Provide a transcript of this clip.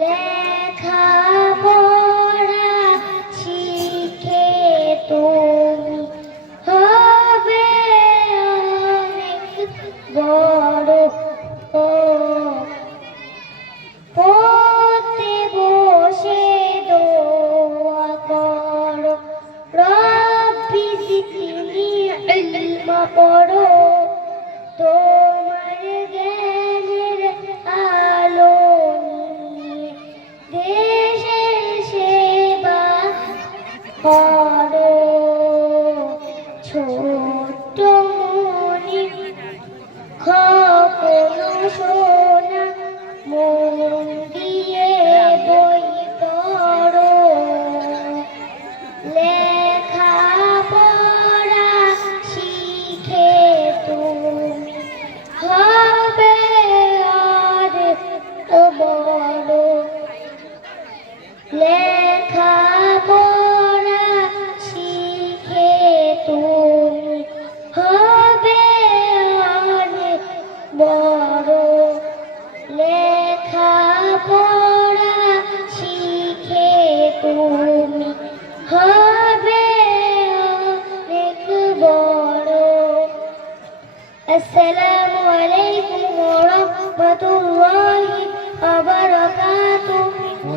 লেখাপড়া শিখে তুমি হবে অনেক বড়। পড়তে বসে দোয়া করো, রব্বি জিদনি ইলমা পড়ো। তোমার জ্ঞানের আলো নিয়ে দেশের সেবা করো। ছোট্ট মনি খোকনো সোনা, মন দিয়ে বই পড়ো। লেখাপড়া শিখে তুমি হবে অনেক বড়। লেখাপড়া শিখে তুমি হবে অনেক বড়। লেখাপড়া শিখে তুমি হবে অনেক বড়। আসসালামু আলাইকুম ওয়া রাহমাতুল্লাহি ওয়া বারাকাতুহু।